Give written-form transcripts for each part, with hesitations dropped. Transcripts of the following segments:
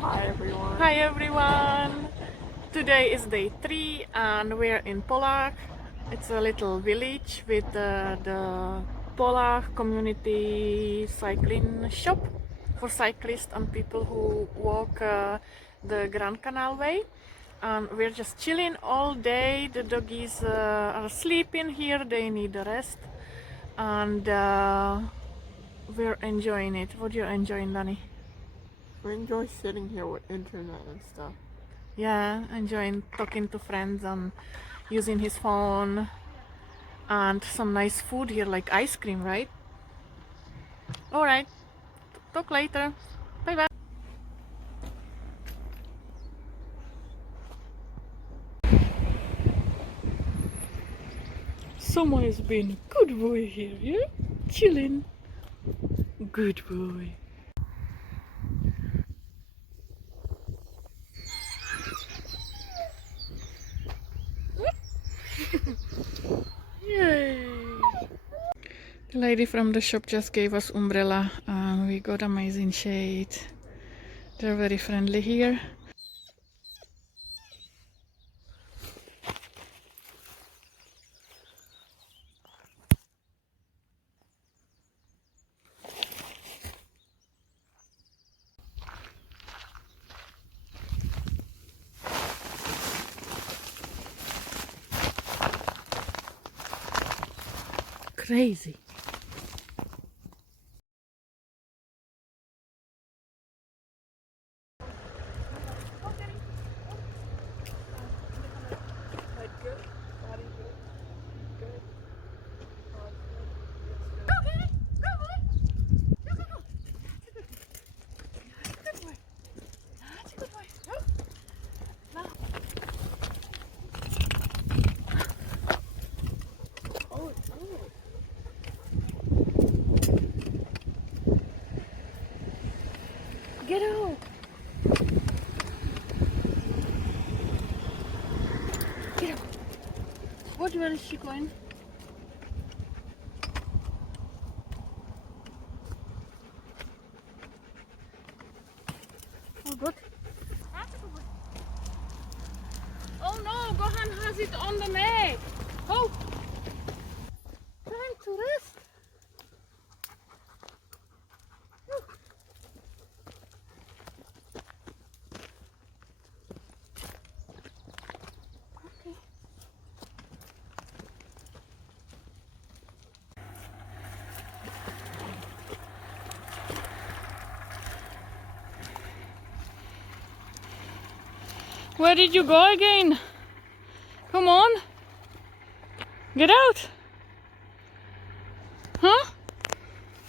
Hi everyone. Hi everyone! Today is day 3 and we're in Polak. It's a little village with the Polak community cycling shop for cyclists and people who walk the Grand Canal Way. And we're just chilling all day. The doggies are sleeping here, they need a rest. And we're enjoying it. What are you enjoying, Danny? We enjoy sitting here with internet and stuff. Yeah, enjoying talking to friends and using his phone and some nice food here like ice cream, right? Alright, talk later. Bye bye. Someone has been a good boy here, yeah? Chilling. Good boy. Yay! The lady from the shop just gave us umbrella and we got amazing shade. They're very friendly here. Crazy. Get out! Get out! Where is she going? Oh, good. Oh no, Gohan has it on the neck. Oh, trying to rest. Okay. Where did you go again? Come on. Get out. Huh?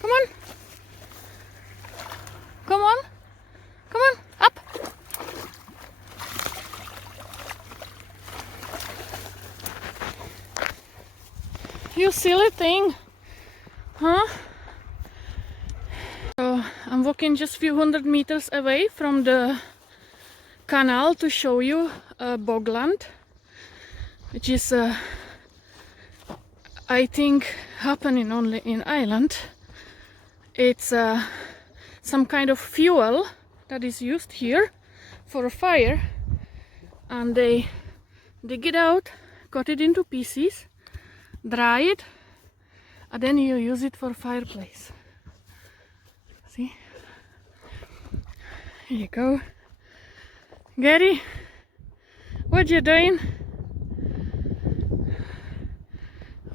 Come on. Come on. Come on. Up. You silly thing. Huh? So I'm walking just a few hundred meters away from the canal to show you bogland, which is I think happening only in Ireland. It's some kind of fuel that is used here for a fire, and they dig it out, cut it into pieces, dry it, and then you use it for fireplace. See? Here you go. Gary, what you doing?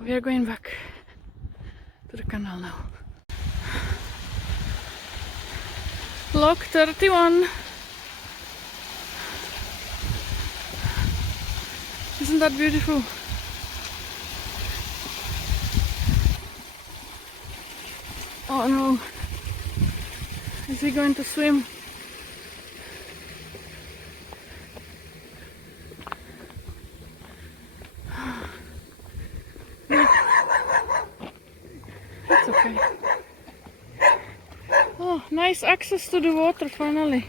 We are going back to the canal now. Lock 31. Isn't that beautiful? Oh no. Is he going to swim? It's okay. Oh, nice access to the water finally.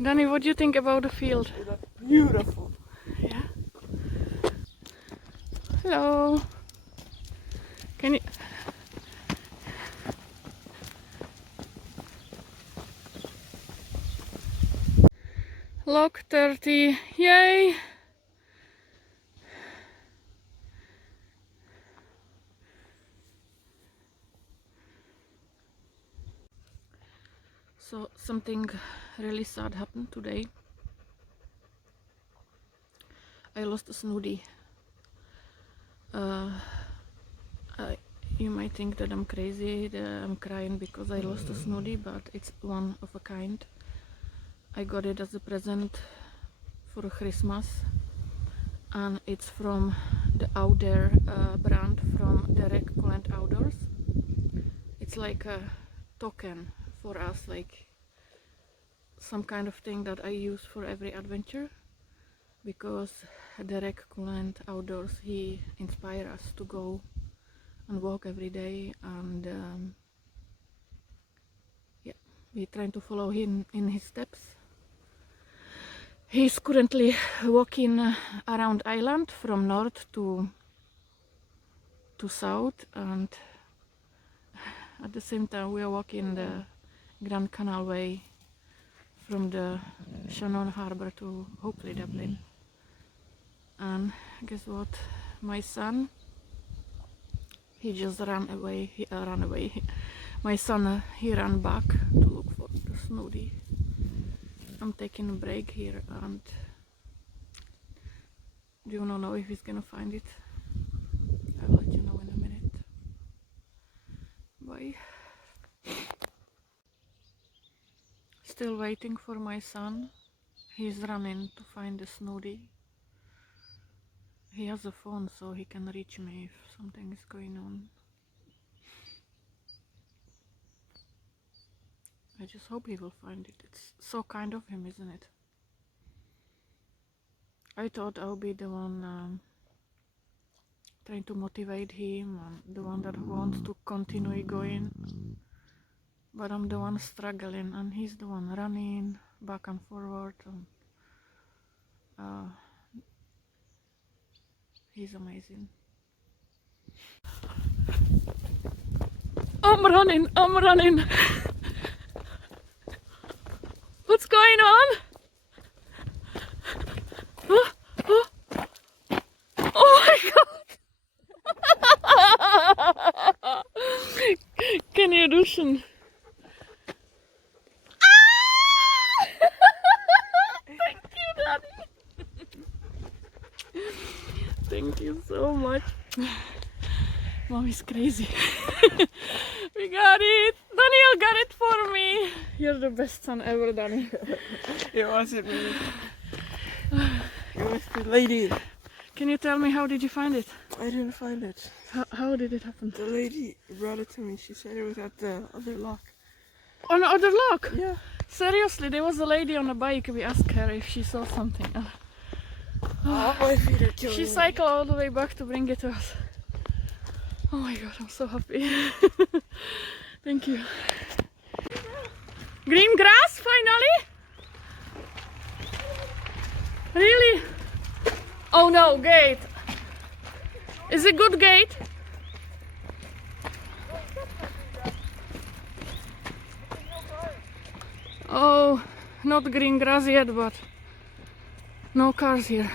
Danny, what do you think about the field? Beautiful. Yeah. Hello. Can you? Log 30, yay! So something really sad happened today. I lost a Snoody. You might think that I'm crazy, that I'm crying because I lost a Snoody, but it's one of a kind. I got it as a present for Christmas, and it's from the Out There brand from Derek Cullen Outdoors. It's like a token for us, like some kind of thing that I use for every adventure, because Derek Cullen Outdoors, he inspires us to go and walk every day, and yeah, we're trying to follow him in his steps. He's currently walking around island from north to south, and at the same time we are walking the Grand Canal Way from the Shannon Harbor to hopefully Dublin. And guess what? My son, he just ran away. My son, he ran back to look for the Snoody. I'm taking a break here, and do you know if he's gonna find it? I'll let you know in a minute. Bye. Still waiting for my son. He's running to find the Snoody. He has a phone, so he can reach me if something is going on. I just hope he will find it. It's so kind of him, isn't it? I thought I'll be the one trying to motivate him, and the one that wants to continue going. But I'm the one struggling, and he's the one running back and forward. And, he's amazing. I'm running. What's going on? Oh my god! Can you do some? Thank you, Daddy. Thank you so much. Mom is crazy. We got it. Daniel got it for me. You're the best son ever, Danny. It wasn't me. It was the lady. Can you tell me, how did you find it? I didn't find it. How did it happen? The lady brought it to me. She said it was at the other lock. On the other lock? Yeah. Seriously, there was a lady on a bike. We asked her if she saw something. Oh, my feet are killing She me. cycled all the way back to bring it to us. Oh my god, I'm so happy. Thank you. Green grass, finally? Really? Oh no, gate. Is it good gate? Oh, not green grass yet, but no cars here.